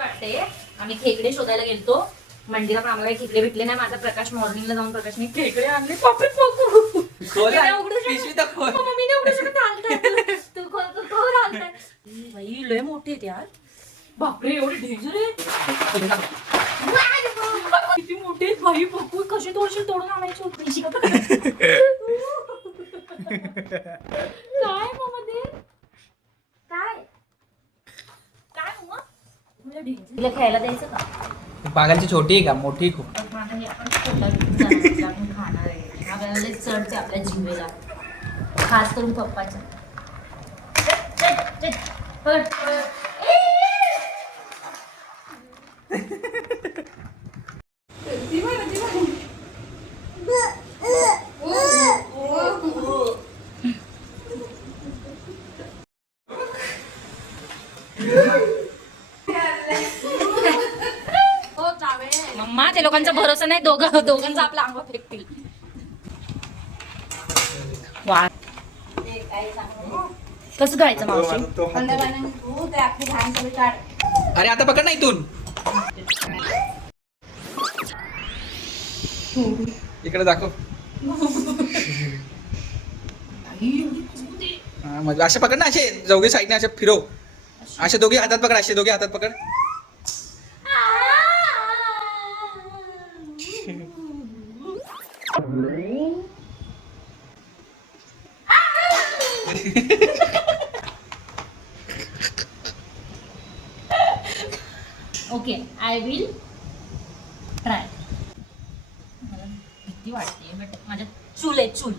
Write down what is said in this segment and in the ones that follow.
वाटते आम्ही खेकडे शोधायला गेलतो मंडीला, पण आम्हाला काही खेकडे भेटले नाही. माझा प्रकाश मॉर्निंगला जाऊन प्रकाशने खेकडे आणले. बापरे बघू तू बाई लय मोठे आहेत यार. बापरे एवढे डेंजर आहे. किती मोठे आहेत भाई. बघू कसे तोडशील, तोडून आणायचे होते. काय मग ते काय काय मग तिला खायला द्यायचं का? पागलची छोटी आहे का मोठी खूप? आपण खाणार आहे. आपल्याला चढते आपल्या जिभेला, खास करून पप्पाच्या. मम्मा ते लोकांचा भरोसा नाही. दोघांचा आपला अंग फेकतील. वा कसं धुवायचं मावशी? अरे आता पकड ना इथून. इकडे दाखव. असे पकड ना, असे दोघे साईडने असे फिरव. असे दोघे हातात पकड, असे दोघे हातात पकड. Okay I will try. मला भीती वाटते बट माझ्या चूल आहे चूल.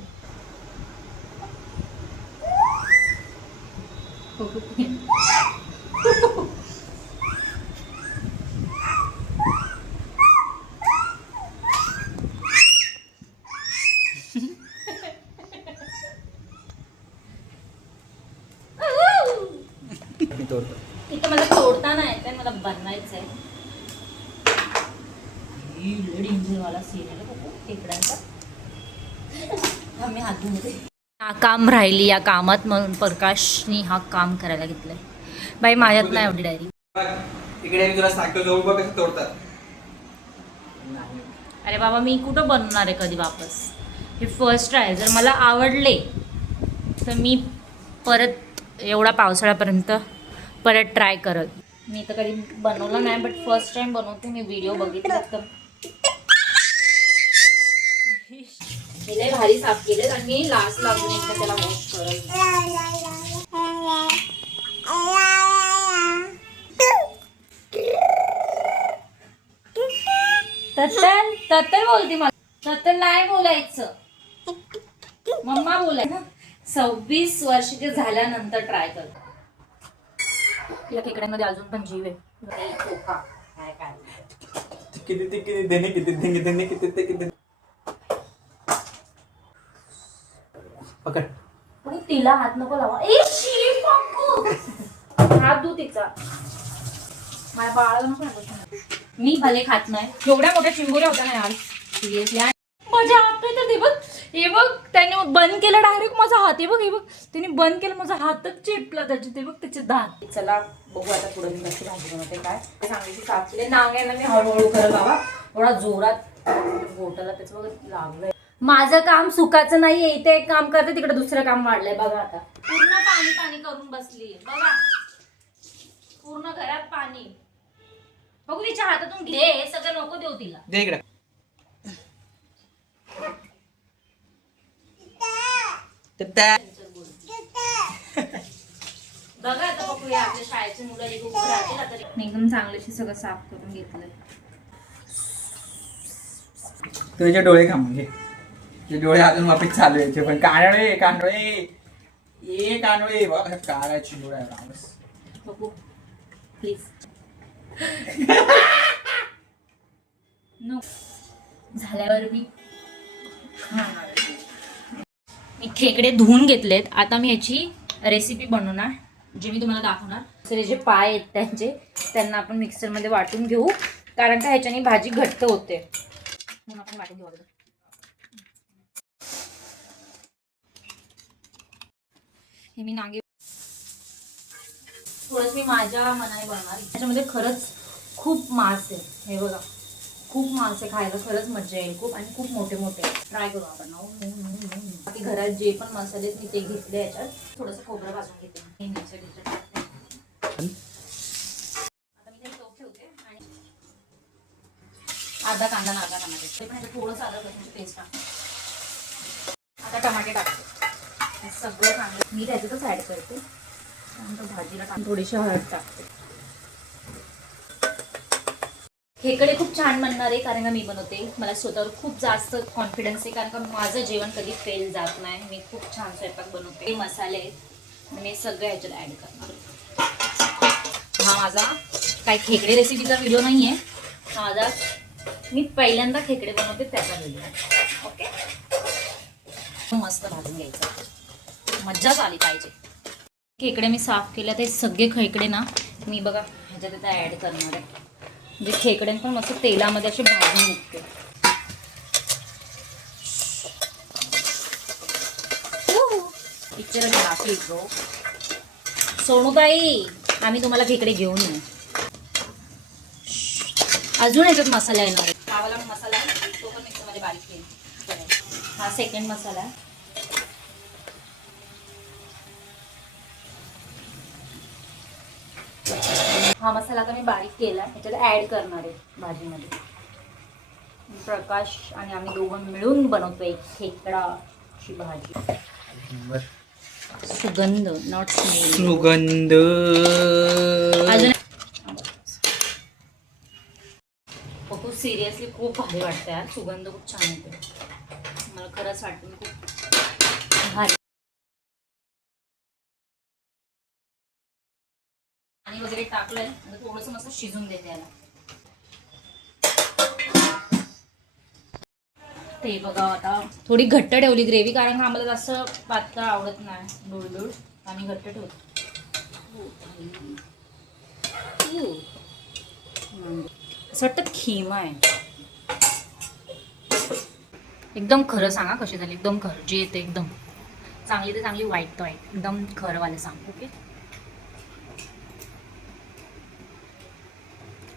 इथं मला तोडता नाही येत, मला बनवायचं आहे. इंजिनवाला सीन आहे बघू खेकड्यांचा. आम्ही हात धुवते. काम राहिली या कामात म्हणून प्रकाशनी हा काम करायला घेतलंय. बाई माझ्यात नाही एवढी डायरी. इकडे तुला सायकल जवळ बघ कसं तोडतात. अरे बाबा मी कुठं बनवणार आहे कधी वापस. हे फर्स्ट ट्राय. जर मला आवडले तर मी परत एवढा पावसाळ्यापर्यंत परत ट्राय करत. मी तर कधी बनवलं नाही बट फर्स्ट टाइम बनवते. मी व्हिडिओ बघितला तर मी लय भारी साफ केले आणि मी लास्ट लागून एकदा त्याला वॉश करत. तत्तर बोलते मला. तत्तर नाही बोलायचं, मम्मा बोलायचं. 26 वर्षाचे झाल्यानंतर ट्राय कर. या खेकड्यांमध्ये अजून पण जीव आहे. पकड. तिला हात नको लावा. हात धू तिचा. माझ्या बाळाला नको. मी भले खात नाही. एवढ्या मोठ्या चिंबोऱ्या होत्या ना यार सिरियसली. माझ्या हात तर ते बघ. हे बघ त्याने बंद केलं डायरेक्ट माझा हात. हे बघ हे बघ त्याने बंद केलं माझा हातच चिपला त्याचे. ते बघ त्याचे दात. चला बघू आता पुढे मी कशी भाजी बनवते. काय सांगायची सापले नांग्याला मी हळूहळू करत बाबा. थोडा जोरात बोटाला त्याचं बघ लागलंय. माझं काम सुखाचं नाहीये. इथे एक काम करते तिकडे दुसरं काम वाढलंय बघा. आता पूर्ण पाणी पाणी करून बसली बघा. पूर्ण घरात पाणी. बघू तिच्या हातातून घे. हे सगळं नको देऊ तिला. दे इकडे. बघा आता बघूया आपल्या शाळेची मुलं एकदम चांगल्याशी सगळं साफ करून घेतलंय. तुझे डोळे खांबून घे. तुझे डोळे अजून वापिस चालू यायचे पण. कानडे कानडे ये कानडे बघ काढायची डोळे आहे. बघू प्लीज. नो झाल्यावर मी खेकडे धुवून घेतलेत. आता मी याची रेसिपी बनवणार जे मी तुम्हाला दाखवणार. तर जे पाय आहेत त्यांना आपण मिक्सरमध्ये वाटून घेऊ कारण का ह्याच्याने भाजी घट्ट होते. म्हणून आपण वाटून घेऊ. हे मी नांगे थोडंच मी माझ्या मनाने बनवणार. त्याच्यामध्ये खरंच खूप मांस आहे, हे बघा खूप मांस आहे, खायला खरंच मजा येईल खूप, आणि खूप मोठे मोठे. ट्राय करू आपण. बाकी घरात जे पण मसाले आहेत मी ते घेतले. याच्यात थोडंसं खोबरं भाजून घेते. हे मिरच्या टाकते. आता मी ते टोप ठेवते आणि अर्धा कांदा आणि अर्धा टमाटे, ते पण थोडंसं अद्रक लसूणची पेस्ट टाकते. आता टमाटे टाकते. हे सगळं कांदा मी त्याच्यातच ॲड करते. त्यानंतर भाजीला थोडीशी हळद टाकते. खेकडे खूप छान बनणार आहे, कारण का मी बनवते. मला स्वतःवर खूप जास्त कॉन्फिडन्स आहे, कारण का माझं जेवण कधी फेल जात नाही. मी खूप छान स्वयंपाक बनवते. हे मसाले आहेत आणि सगळे ह्याच्यात ॲड करणार. हा माझा काही खेकडे रेसिपीचा व्हिडिओ नाही आहे, हा माझा मी पहिल्यांदा खेकडे बनवते त्याचा व्हिडिओ. ओके, मस्त भाजून घ्यायचं, मज्जाच आली पाहिजे. खेकडे मी साफ केले, ते सगळे खेकडे ना मी बघा ह्याच्यात आता ॲड करणार आहे. म्हणजे खेकडे पण मस्त तेलामध्ये असे भाजून निघते. Picture Dakhli bro. सोनूबाई, आम्ही तुम्हाला खेकडे घेऊन येऊ. अजून याच्यात मसाला येणार आहे. हा वाला मसाला आहे, तो पण मिक्सरमध्ये बारीक केला. हा सेकंड मसाला आहे. हा मसाला आता मी बारीक केला, ह्याच्यात ॲड करणार आहे भाजीमध्ये. प्रकाश आणि आम्ही दोघं मिळून बनवतो एक खेकडाची भाजी. सुगंध, नॉट स्मेल. सुगंध. अजून खूप सिरियसली खूप भारी वाटतं यार. सुगंध खूप छान येते. मला खरंच वाटतं मी खूप भारी. आणि वगैरे टाकलंय, थोडंसं मस्त शिजून देते याला. ते बघा आता थोडी घट्ट ठेवली ग्रेव्ही, कारण का आम्हाला जास्त पातळ आवडत नाही. डुळडुळ आणि घट्ट ठेवतो. असं वाटतं खिमा आहे. एकदम खरं सांगा कशी झाली. एकदम खरं जे येते एकदम चांगली ते चांगली, वाईट तर वाईट, एकदम खरं वाले सांग. ओके,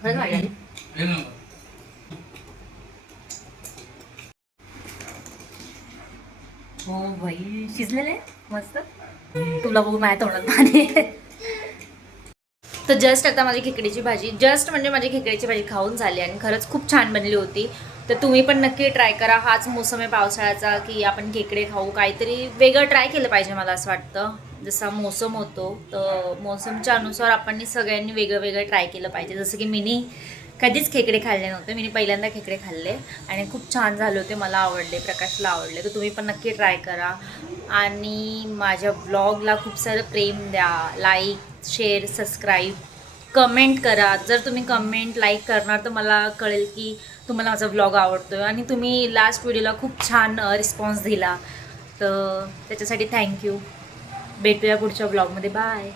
खरंच वाईट झाली. हो भाई, शिजलेले मस्त. तुला बघू माझ्या तोंडात पाणी. तर जस्ट आता माझी खेकडीची भाजी, जस्ट म्हणजे माझी खेकडीची भाजी खाऊन झाली आणि खरंच खूप छान बनली होती. तर तुम्ही पण नक्की ट्राय करा. हाच मोसम आहे पावसाळ्याचा की आपण खेकडे खाऊ, काहीतरी वेगळं ट्राय केलं पाहिजे. मला असं वाटतं जसा मोसम होतो तर मोसमच्या अनुसार आपण सगळ्यांनी वेगळं वेगळं ट्राय केलं पाहिजे. जसं की मीनी कधीच खेकडे खाल्ले नव्हते, मी पहिल्यांदा खेकडे खाल्ले आणि खूप छान झाले होते. मला आवडले, प्रकाशला आवडले. तर तुम्ही पण नक्की ट्राय करा आणि माझ्या ब्लॉगला खूप सारं प्रेम द्या. लाईक, शेअर, सबस्क्राईब, कमेंट करा. जर तुम्ही कमेंट लाईक करणार तर मला कळेल की तुम्हाला माझा ब्लॉग आवडतो आहे. आणि तुम्ही लास्ट व्हिडिओला खूप छान रिस्पॉन्स दिला, तर त्याच्यासाठी थँक्यू. भेटूया पुढच्या ब्लॉगमध्ये. बाय.